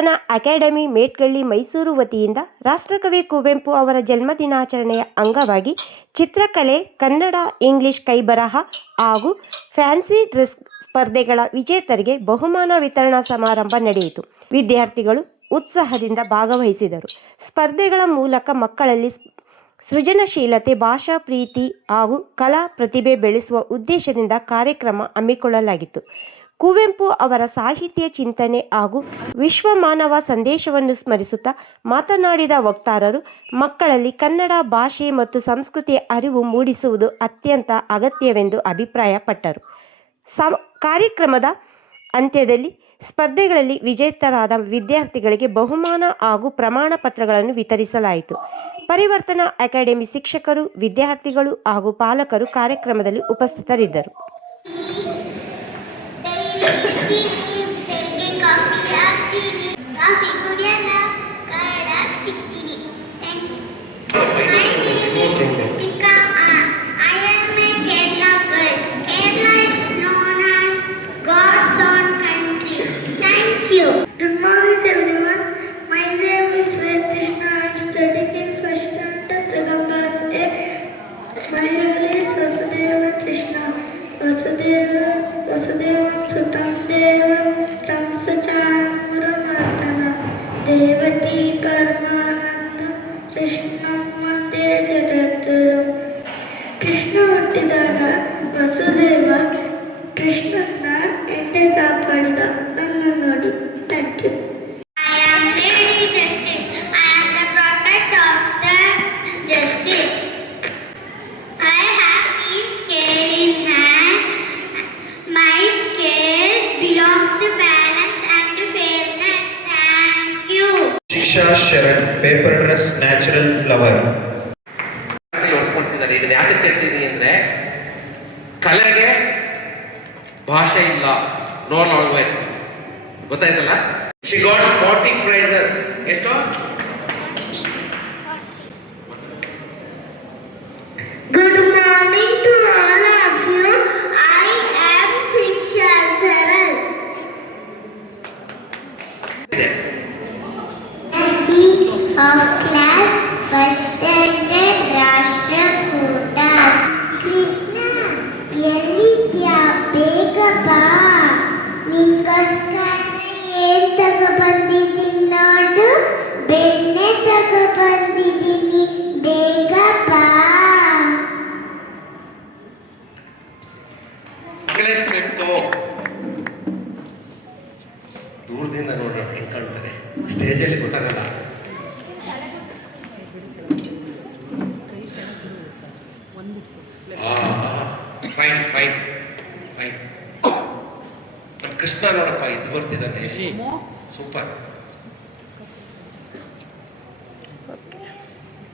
ಪರಿವರ್ತನಾ ಅಕಾಡೆಮಿ ಮೇಟ್ಗಳ್ಳಿ ಮೈಸೂರು ವತಿಯಿಂದ ರಾಷ್ಟ್ರಕವಿ ಕುವೆಂಪು ಅವರ ಜನ್ಮದಿನಾಚರಣೆಯ ಅಂಗವಾಗಿ ಚಿತ್ರಕಲೆ, ಕನ್ನಡ, ಇಂಗ್ಲಿಷ್ ಕೈಬರಹ ಹಾಗೂ ಫ್ಯಾನ್ಸಿ ಡ್ರೆಸ್ ಸ್ಪರ್ಧೆಗಳ ವಿಜೇತರಿಗೆ ಬಹುಮಾನ ವಿತರಣಾ ಸಮಾರಂಭ ನಡೆಯಿತು. ವಿದ್ಯಾರ್ಥಿಗಳು ಉತ್ಸಾಹದಿಂದ ಭಾಗವಹಿಸಿದರು. ಸ್ಪರ್ಧೆಗಳ ಮೂಲಕ ಮಕ್ಕಳಲ್ಲಿ ಸೃಜನಶೀಲತೆ, ಭಾಷಾ ಪ್ರೀತಿ ಹಾಗೂ ಕಲಾ ಪ್ರತಿಭೆ ಬೆಳೆಸುವ ಉದ್ದೇಶದಿಂದ ಕಾರ್ಯಕ್ರಮ ಹಮ್ಮಿಕೊಳ್ಳಲಾಗಿತ್ತು. ಕುವೆಂಪು ಅವರ ಸಾಹಿತ್ಯ ಚಿಂತನೆ ಹಾಗೂ ವಿಶ್ವಮಾನವ ಸಂದೇಶವನ್ನು ಸ್ಮರಿಸುತ್ತಾ ಮಾತನಾಡಿದ ವಕ್ತಾರರು, ಮಕ್ಕಳಲ್ಲಿ ಕನ್ನಡ ಭಾಷೆ ಮತ್ತು ಸಂಸ್ಕೃತಿಯ ಅರಿವು ಮೂಡಿಸುವುದು ಅತ್ಯಂತ ಅಗತ್ಯವೆಂದು ಅಭಿಪ್ರಾಯಪಟ್ಟರು. ಕಾರ್ಯಕ್ರಮದ ಅಂತ್ಯದಲ್ಲಿ ಸ್ಪರ್ಧೆಗಳಲ್ಲಿ ವಿಜೇತರಾದ ವಿದ್ಯಾರ್ಥಿಗಳಿಗೆ ಬಹುಮಾನ ಹಾಗೂ ಪ್ರಮಾಣ ಪತ್ರಗಳನ್ನು ವಿತರಿಸಲಾಯಿತು. ಪರಿವರ್ತನಾ ಅಕಾಡೆಮಿ ಶಿಕ್ಷಕರು, ವಿದ್ಯಾರ್ಥಿಗಳು ಹಾಗೂ ಪಾಲಕರು ಕಾರ್ಯಕ್ರಮದಲ್ಲಿ ಉಪಸ್ಥಿತರಿದ್ದರು. Good morning everyone. My name is Krishna. I am studying in first standard Tragambas A. My role is Vasudeva Krishna. Vasudevam Sutam Devam Ramsachanura Martanam Devati Paramanandam Krishnam Vande Jagadgurum. Krishna ಹುಟ್ಟಿದಾಗ ವಸುದೇವ ಕೃಷ್ಣನ ಎಂಟೆ ಕಾಪಾಡಿದ. ನನ್ನ ನೋಡಿ. Thank you. I am Lady Justice. I am the product of the justice. I have each scale in hand. My scale belongs to balance and fairness. Thank you. Shiksha Sharan paper dress natural flower ನೋಡ್ಕೊಳ್ತಿದ್ದಾರೆ. ಇದನ್ನ ಯಾಕೆ ಹೇಳ್ತೀನಿ ಅಂದ್ರೆ, ಕಲೆಗೆ ಭಾಷೆ ಇಲ್ಲ, no language. ಗೊತ್ತಾಯ್ತಲ್ಲ? She got 40 prizes. ಎಷ್ಟು? Good morning to all of you. I am Shiksha Sharan. Of class first standard Rashtra Kotas. Krishna, ಎಲ್ಲಿದ್ಯಾ? ಬೇಗ ಬಾ. ನಿಂಗೋಸ್ಕರ ಏನ್ ತಗೊಬಂದಿದ್ದೀನಿ ನೋಡು. ಬೆಣ್ಣೆ ತಗೊಬಂದಿದ್ದೀನಿ, ಬೇಗ ಬಾ. ದೂರದಿಂದ ನೋಡೋಣ ಹೆಂಗ್ ಕಾಣ್ತಾರೆ, ಸ್ಟೇಜಲ್ಲಿ ಗೊತ್ತಾಗಲ್ಲ. Fine fine fine. ನಮ್ಮ ಕೃಷ್ಣ ನೋಡಪ್ಪ ಇದು ಬರ್ತಿದ್ದಾನೆ, ಸೂಪರ್.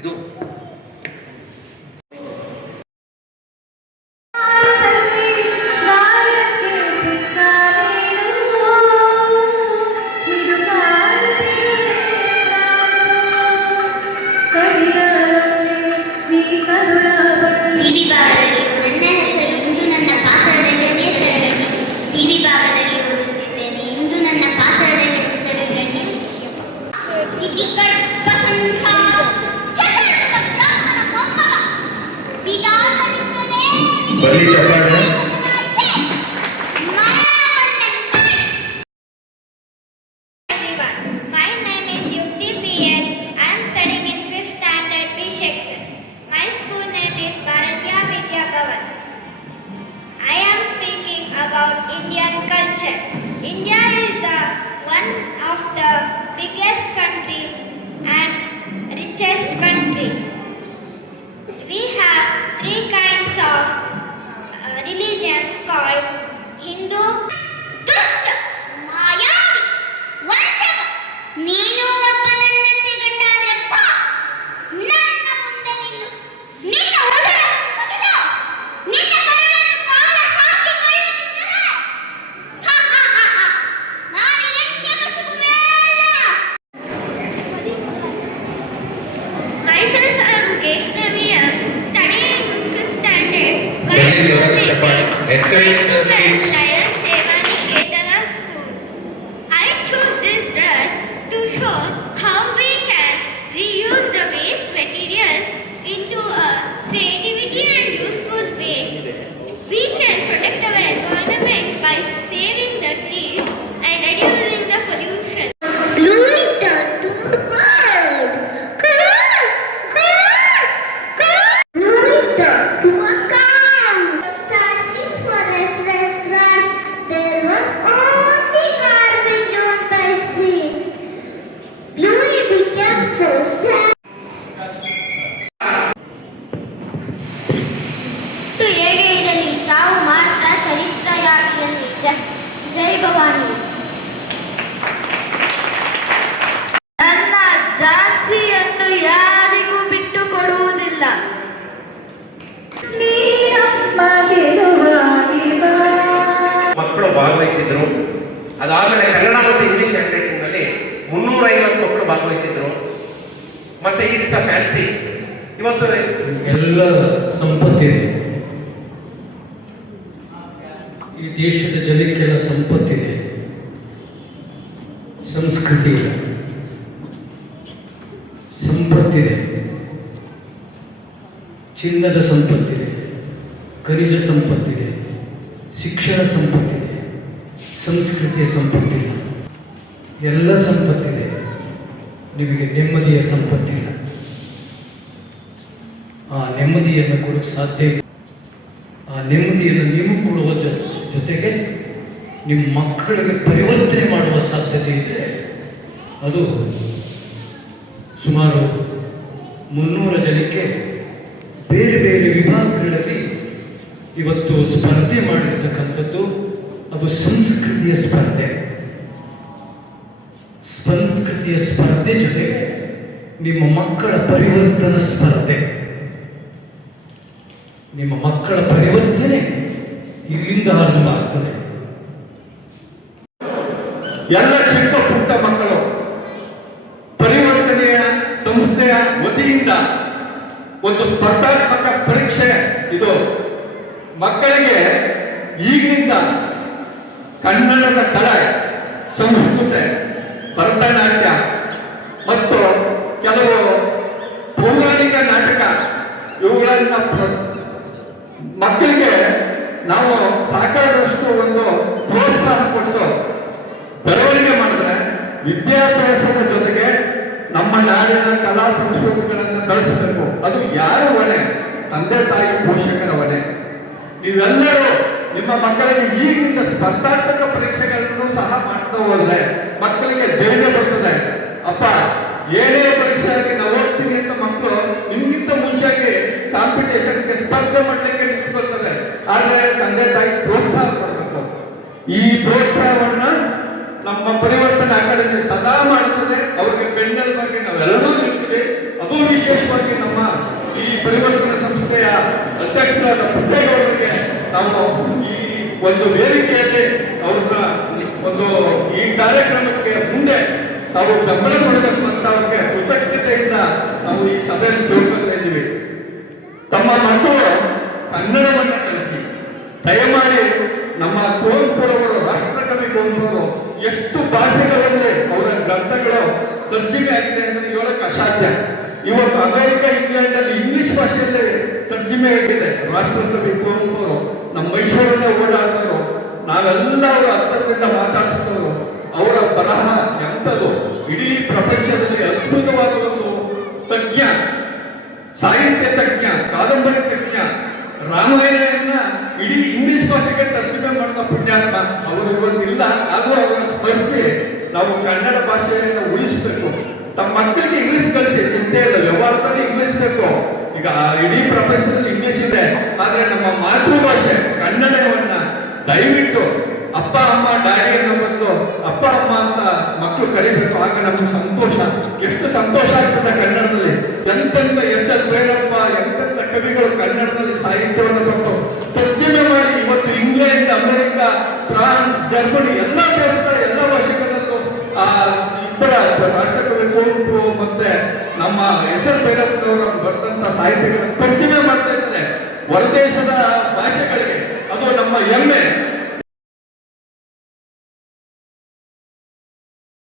ಇದು ಬಲ್ಲಿ ಚಪ್ಪಾಳೆ. My name is Yukti PH. I am studying in 5th standard B section. My school name is Bharatya Vidya Bhavan. I am speaking about Indian culture. India is the one of the biggest country and richest country. We have three kinds of religions called Hindu, Dushta, Mayavi, Vanshava. ನೀನು ಒಬ್ಬನನ್ನಂತೆ ಗಂಡಾದ್ರಪ್ಪ, ನನ್ನ ಮುಂದೆ ನಿಲ್ಲು. ನಿನ್ನ ಒಡಲನ್ನು ಬಗೆದು, ನಿನ್ನ ಕರುಳನ್ನು ಪಾಲ ಹಾಕಿಕೊಳ್ಳದಿದ್ದರೆ ನಾನು ಇದಕ್ಕೆ ಸಿಗುವೆ ಅಲ್ಲ. Myself, I am Vaishnavi, studying 5th standard. Encourage the kids. Lion Seva Niketana School. I chose this dress ವೇಗವಾಣಿ. ನನ್ನ ಜಾನ್ಸಿಯನ್ನು ಯಾರಿಗೂ ಬಿಟ್ಟು ಕೊಡುವುದಿಲ್ಲ. ಮಕ್ಕಳು ಭಾಗವಹಿಸಿದ್ರು. ಅದಾದಮೇಲೆ ಕನ್ನಡ ಮತ್ತು ಇಂಗ್ಲಿಷ್ ಹ್ಯಾಂಡ್ ರೈಟಿಂಗ್ ನಲ್ಲಿ 350 ಮಕ್ಕಳು ಭಾಗವಹಿಸಿದ್ರು. ಮತ್ತೆ ಈ ದಿವಸ ಫ್ಯಾನ್ಸಿ ಇವತ್ತು ಎಲ್ಲ ಸಂಪತ್ತಿದೆ. ಈ ದೇಶದ ಜನಕ್ಕೆಲ್ಲ ಸಂಪತ್ತಿದೆ, ಸಂಸ್ಕೃತಿ ಇದೆ, ಸಂಪತ್ತಿದೆ, ಚಿನ್ನದ ಸಂಪತ್ತಿದೆ, ಖನಿಜ ಸಂಪತ್ತಿದೆ, ಶಿಕ್ಷಣ ಸಂಪತ್ತಿದೆ, ಸಂಸ್ಕೃತಿಯ ಸಂಪತ್ತಿದೆ, ಎಲ್ಲ ಸಂಪತ್ತಿದೆ. ನಿಮಗೆ ನೆಮ್ಮದಿಯ ಸಂಪತ್ತಿಲ್ಲ. ಆ ನೆಮ್ಮದಿಯನ್ನು ಕೊಡೋಕ್ಕೆ ಸಾಧ್ಯ ಇಲ್ಲ. ಆ ನೆಮ್ಮದಿಯನ್ನು ನೀವು ಕೊಡುವ ಜೊತೆಗೆ ನಿಮ್ಮ ಮಕ್ಕಳಿಗೆ ಪರಿವರ್ತನೆ ಮಾಡುವ ಸಾಧ್ಯತೆ ಇದ್ದರೆ ಅದು ಸುಮಾರು 300 ಜನಕ್ಕೆ ಬೇರೆ ಬೇರೆ ವಿಭಾಗಗಳಲ್ಲಿ ಇವತ್ತು ಸ್ಪರ್ಧೆ ಮಾಡಿರ್ತಕ್ಕಂಥದ್ದು. ಅದು ಸಂಸ್ಕೃತಿಯ ಸ್ಪರ್ಧೆ. ಸಂಸ್ಕೃತಿಯ ಸ್ಪರ್ಧೆ ಜೊತೆಗೆ ನಿಮ್ಮ ಮಕ್ಕಳ ಪರಿವರ್ತನಾ ಸ್ಪರ್ಧೆ. ನಿಮ್ಮ ಮಕ್ಕಳ ಪರಿವರ್ತನೆ ಇಲ್ಲಿಂದ ಆರಂಭ ಆಗ್ತದೆ. ಎಲ್ಲ ಚಿಕ್ಕ ಪುಟ್ಟ ಮಕ್ಕಳು ಪರಿವರ್ತನೆಯ ಸಂಸ್ಥೆಯ ವತಿಯಿಂದ ಒಂದು ಸ್ಪರ್ಧಾತ್ಮಕ ಪರೀಕ್ಷೆ ಇದು. ಮಕ್ಕಳಿಗೆ ಈಗಿನಿಂದ ಕನ್ನಡದ ಕಲೆ, ಸಂಸ್ಕೃತಿ, ಭರತನಾಟ್ಯ ಮತ್ತು ಕೆಲವು ಪೌರಾಣಿಕ ನಾಟಕ ಇವುಗಳನ್ನ ಮಕ್ಕಳಿಗೆ ನಾವು ಸಾಕಾದಷ್ಟು ಒಂದು ಪ್ರೋತ್ಸಾಹ ಕೊಟ್ಟು ಬೆಳವಣಿಗೆ ಮಾಡಿದ್ರೆ ವಿದ್ಯಾಭ್ಯಾಸದ ಜೊತೆಗೆ ನಮ್ಮ ನಾಡಿನ ಕಲಾ ಸಂಸ್ಕೃತಿಗಳನ್ನು ಬೆಳೆಸಬೇಕು. ಅದು ಯಾರ ಹೊಣೆ? ತಂದೆ ತಾಯಿ ಪೋಷಕರ ಹೊಣೆ. ನೀವೆಲ್ಲರೂ ನಿಮ್ಮ ಮಕ್ಕಳಿಗೆ ಈಗಿನಿಂದ ಸ್ಪರ್ಧಾತ್ಮಕ ಪರೀಕ್ಷೆಗಳನ್ನು ಸಹ ಮಾಡ್ತಾ ಹೋದ್ರೆ ಮಕ್ಕಳಿಗೆ ಧೈರ್ಯ ಬರ್ತದೆ. ಅಪ್ಪ ಏನೇ ಪರೀಕ್ಷೆಯಾಗಿ ನಾವು ಓದ್ತೀನಿ ಅಂತ ಮಕ್ಕಳು ನಿಮ್ಗಿಂತ ಮುಂಚೆಗೆ ಕಾಂಪಿಟೇಷನ್ಗೆ ಸ್ಪರ್ಧೆ ಮಾಡಲಿಕ್ಕೆ ನಿಂತ್ಕೊಳ್ತವೆ. ಆದ್ರೆ ತಂದೆ ತಾಯಿ ಪ್ರೋತ್ಸಾಹ ಕೊಡಬೇಕು. ಈ ಪ್ರೋತ್ಸಾಹವನ್ನ ನಮ್ಮ ಪರಿವರ್ತನಾ ಅಕಾಡೆಮಿ ಸದಾ ಮಾಡುತ್ತದೆ. ಅವರಿಗೆ ಬೆನ್ನೆಲುಬಾಗಿ ನಾವೆಲ್ಲರೂ ನಿಲ್ತೀವಿ. ಅದು ವಿಶೇಷವಾಗಿ ನಮ್ಮ ಈ ಪರಿವರ್ತನಾ ಸಂಸ್ಥೆಯ ಅಧ್ಯಕ್ಷರಾದ ಪುಟ್ಟೇಗೌಡರಿಗೆ ನಾವು ಈ ಒಂದು ವೇದಿಕೆಯಲ್ಲಿ ಅವ್ರನ್ನ ಒಂದು ಈ ಕಾರ್ಯಕ್ರಮಕ್ಕೆ ಮುಂದೆ ತಾವು ಬೆಂಬಲ ಕೊಡಬೇಕು ಅಂತ ಅವ್ರಿಗೆ ಕೃತಜ್ಞತೆಯಿಂದ ನಾವು ಈ ಸಭೆಯನ್ನು ಕೇಳ್ಕೊಳ್ತಾ ಇದ್ದೀವಿ. ತಮ್ಮ ಮಕ್ಕಳು ಕನ್ನಡವನ್ನು ಕಲಿಸಿ. ದಯಮಾಡಿ ನಮ್ಮ ಕುವೆಂಪುರವರು, ರಾಷ್ಟ್ರಕವಿ ಕುವೆಂಪುರವರು ಎಷ್ಟು ಭಾಷೆಗಳಲ್ಲಿ ಅವರ ಗ್ರಂಥಗಳು ತರ್ಜುಮೆ ಆಗಿದೆ ಅಂತ ಹೇಳಕ್ ಅಸಾಧ್ಯ. ಇವತ್ತು ಅಮೆರಿಕ, ಇಂಗ್ಲೆಂಡ್ ಅಲ್ಲಿ ಇಂಗ್ಲಿಷ್ ಭಾಷೆಯಲ್ಲಿ ತರ್ಜುಮೆ ಆಗಿದೆ. ರಾಷ್ಟ್ರಕವಿ ಕುವೆಂಪುರವರು ನಮ್ಮ ಮೈಸೂರನ್ನೇ ಓಡಾಡಿದವರು, ನಾವೆಲ್ಲ ಅವರ ಹತ್ತಿರದಿಂದ ಮಾತಾಡಿಸಿದವರು. ಅವರ ಬರಹ ಎಂಥದ್ದು, ಇಡೀ ಪ್ರಪಂಚದಲ್ಲಿ ಅದ್ಭುತವಾದ ಒಂದು ತಜ್ಞ, ಸಾಹಿತ್ಯ ತಜ್ಞ, ಕಾದಂಬರಿ ತಜ್ಞ. ರಾಮಾಯಣವನ್ನ ಇಡೀ ಇಂಗ್ಲಿಷ್ ಭಾಷೆಗೆ ತರ್ಜುಮೆ ಮಾಡಿದ ಪುಣ್ಯಾತ್ಮ ಅವರು ಇವತ್ತಿಲ್ಲ. ಆದ್ರೂ ಅವರ ಸ್ಮರಿಸಿ ನಾವು ಕನ್ನಡ ಭಾಷೆಯನ್ನು ಉಳಿಸಬೇಕು. ತಮ್ಮ ಮಕ್ಕಳಿಗೆ ಇಂಗ್ಲಿಷ್ ಕಲಿಸಿ, ಚಿಂತೆ ಇಲ್ಲ. ವ್ಯವಹಾರದಲ್ಲಿ ಇಂಗ್ಲಿಷ್ ಬೇಕು. ಈಗ ಇಡೀ ಪ್ರಪಂಚದಲ್ಲಿ ಇಂಗ್ಲಿಷ್ ಇದೆ, ಆದ್ರೆ ನಮ್ಮ ಮಾತೃಭಾಷೆ ಕನ್ನಡವನ್ನ ದಯವಿಟ್ಟು ಅಪ್ಪ ಅಮ್ಮ ಡ್ಯಾಡಿಯನ್ನು ಬಂದು ಅಪ್ಪ ಅಮ್ಮ ಅಂತ ಮಕ್ಕಳು ಕರಿಬೇಕು. ಆಗ ನಮ್ಗೆ ಸಂತೋಷ, ಎಷ್ಟು ಸಂತೋಷ ಆಗ್ತದೆ ಕನ್ನಡದಲ್ಲಿ. ಎಂತೆಂತ ಎಸ್.ಎಲ್. ಭೈರಪ್ಪ, ಎಂತೆಂತ ಕವಿಗಳು ಕನ್ನಡದಲ್ಲಿ ಸಾಹಿತ್ಯವನ್ನು ಕೊಟ್ಟು ತರ್ಜುಮೆ ಮಾಡಿ ಇವತ್ತು ಇಂಗ್ಲೆಂಡ್, ಅಮೆರಿಕ, ಫ್ರಾನ್ಸ್, ಜರ್ಮನಿ ಎಲ್ಲ ದೇಶದ ಎಲ್ಲ ಭಾಷೆಗಳಲ್ಲೂ ಆ ಇಬ್ಬರ ರಾಷ್ಟ್ರಕವಿ ಕುವೆಂಪು ಮತ್ತೆ ನಮ್ಮ ಎಸ್.ಎಲ್. ಭೈರಪ್ಪನವರು ಬರೆದಂತ ಸಾಹಿತ್ಯಗಳನ್ನು ತರ್ಜುಮೆ ಮಾಡ್ತಾ ಇದ್ದಾರೆ ಹೊರದೇಶದ ಭಾಷೆಗಳಿಗೆ. ಅದು ನಮ್ಮ ಹೆಮ್ಮೆ.